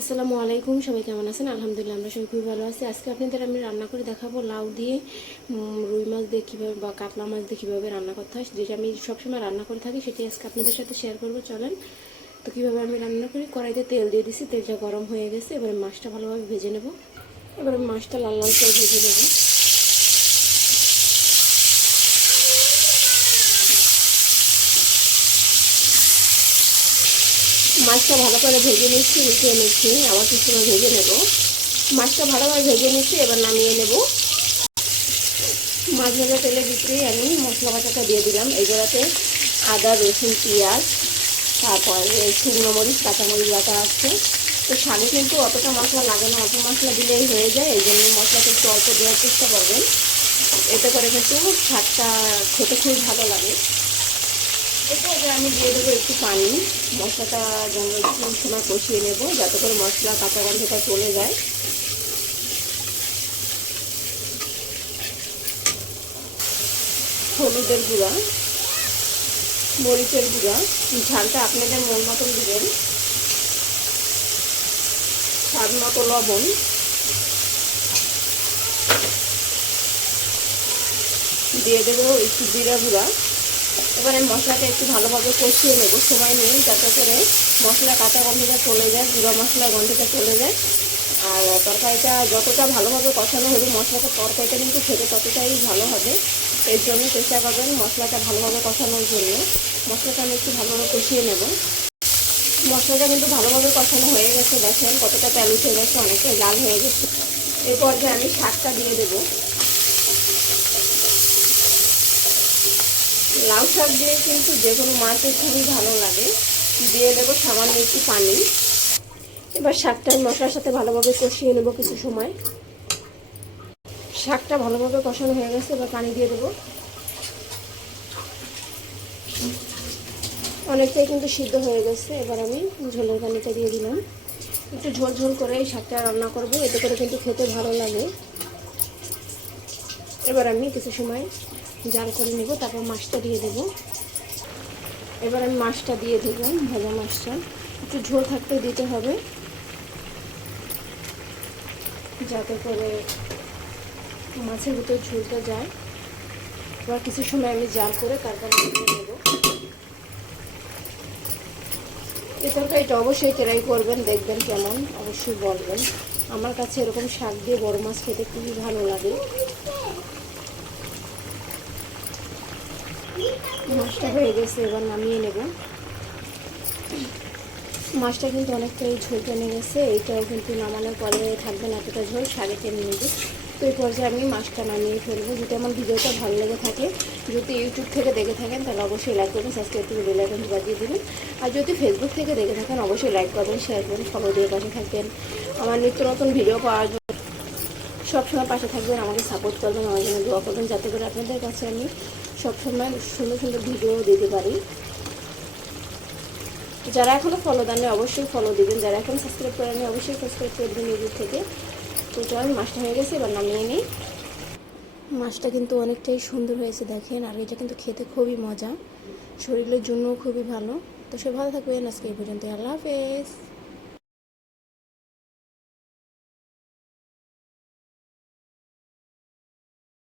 আসসালামু আলাইকুম, সবাই কেমন আছেন? আলহামদুলিল্লাহ আমরা সবাই খুবই ভালো আছি। আজকে আপনাদের আমি রান্না করে দেখাবো লাউ দিয়ে রুই মাছ দিয়ে কীভাবে বা কাতলা মাছ দিয়ে কীভাবে রান্না করতে হয়, যেটা আমি সবসময় রান্না করে থাকি সেটি আজকে আপনাদের সাথে শেয়ার করবো। চলেন তো কীভাবে আমি রান্না করি। কড়াইতে তেল দিয়ে দিছি, তেলটা গরম হয়ে গেছে। এবারে মাছটা ভালোভাবে ভেজে নেব। এবারে মাছটা লাল লাল করে ভেজে নেব। মাছটা ভালো করে ভেজে নিচ্ছি, উঠিয়ে নিচ্ছি, আবার কিছু সময় ভেজে নেব। মাছটা ভালোভাবে ভেজে নিচ্ছি, এবার নামিয়ে নেব। মাছ ভাজা তেলের ভিতরে আমি মশলা বাটাটা দিয়ে দিলাম। এগুলোতে আদা, রসুন, পেঁয়াজ, তারপরে শুকনো মরিচ, কাঁচামরিচ বাটা আছে। তো শাকে কিন্তু অতটা মশলা লাগে না, অল্প মশলা দিলেই হয়ে যায়। এই জন্য মশলাটা একটু অল্প দেওয়ার চেষ্টা করবেন, এতে করে কিন্তু শাকটা খেতে খুবই ভালো লাগে। এরপরে আমি দিয়ে দেবো একটু পানি। মশলাটা যেন একটু সময় কষিয়ে নেব, যাতে করে মশলা কাঁচা গন্ধটা চলে যায়। হলুদের গুঁড়া, মরিচের গুঁড়া, ঝালটা আপনাদের মন মতন দেবেন। স্বাদ মতো লবণ, দিয়ে দেবো একটু জিরা গুঁড়া। এবারে মশলাটা একটু ভালোভাবে কষিয়ে নেব, সময় নিন, যাতে করে মশলা কাঁচা গন্ধটা চলে যায়, গুঁড়া মশলার গন্ধটা চলে যায়। আর তরকারিটা যতটা ভালোভাবে কষানো হবে, মশলাটা তরকারিটা কিন্তু খেতে ততটাই ভালো হবে। এর জন্য চেষ্টা করবেন মশলাটা ভালোভাবে কষানোর জন্য। মশলাটা আমি একটু ভালোভাবে কষিয়ে নেব। মশলাটা কিন্তু ভালোভাবে কষানো হয়ে গেছে, দেখেন কতটা তেল উঠে গেছে, অনেকটাই লাল হয়ে গেছে। এরপর যে আমি শাকটা দিয়ে দেবো। লাউ শাক দিয়ে কিন্তু যে কোনো মাছই খুবই ভালো লাগে। দিয়ে দেবো সামান্য একটু পানি। এবার শাকটা মশলার সাথে ভালোভাবে কষিয়ে নেব কিছু সময়। শাকটা ভালোভাবে কষানো হয়ে গেছে, এবার পানি দিয়ে দেবো। অনেকটাই কিন্তু সিদ্ধ হয়ে গেছে। এবার আমি ঝোলের পানিটা দিয়ে দিলাম। একটু ঝোল ঝোল করে এই শাকটা রান্না করবো, এতে করে কিন্তু খেতে ভালো লাগে। এবার আমি কিছু সময় জাল করে নেব, তারপর মাছটা দিয়ে দেবো। এবার আমি মাছটা দিয়ে দেবো, ভাজা মাছটা একটু ঝোল থাকতে দিতে হবে, যাতে করে মাছের ভিতরে ঝোলটা যায়। এবার কিছু সময় আমি জাল করে তারপর দিয়ে নেব। এই তরকারিটা অবশ্যই ট্রাই করবেন, দেখবেন কেমন, অবশ্যই বলবেন। আমার কাছে এরকম শাক দিয়ে বড় মাছ খেতে খুবই ভালো লাগে। মাছটা হয়ে গেছে, এবার নামিয়ে নেব। মাছটা কিন্তু অনেকটাই ঝোল টেনে গেছে, এইটাও কিন্তু নামানোর পরে থাকবে না এতটা ঝোল, শাকে টেনে নেবে। তো এই পর্যায়ে আমি মাছটা নামিয়ে ফেলবো। যদি আমার ভিডিওটা ভালো লেগে থাকে, যদি ইউটিউব থেকে দেখে থাকেন, তাহলে অবশ্যই লাইক করবেন, সাবস্ক্রাইব করে বেল আইকনটি বাজিয়ে দেবেন। আর যদি ফেসবুক থেকে দেখে থাকেন, অবশ্যই লাইক করবেন, শেয়ার করবেন, ফলো দিয়ে পাশে থাকবেন। আমার নিত্য নতুন ভিডিও পাওয়ার জন্য সবসময় পাশে থাকবেন, আমাকে সাপোর্ট করবেন, আমার জন্য দোয়া করবেন, যাতে করে আপনাদের কাছে আমি সবসময় সুন্দর সুন্দর ভিডিও দিতে পারি। যারা এখনও ফলো দেননি অবশ্যই ফলো দিবেন, যারা এখন সাবস্ক্রাইব করেননি অবশ্যই সাবস্ক্রাইব করে দেবেন ইউটিউব থেকে। তো চল, মাছটা হয়ে গেছে, এবার নামিয়ে নিই। মাছটা কিন্তু অনেকটাই সুন্দর হয়েছে দেখেন, আর এটা কিন্তু খেতে খুবই মজা, শরীরের জন্যও খুবই ভালো। তো সব ভালো থাকবেন, আজকে এই পর্যন্ত, আল্লাহ হাফেজ।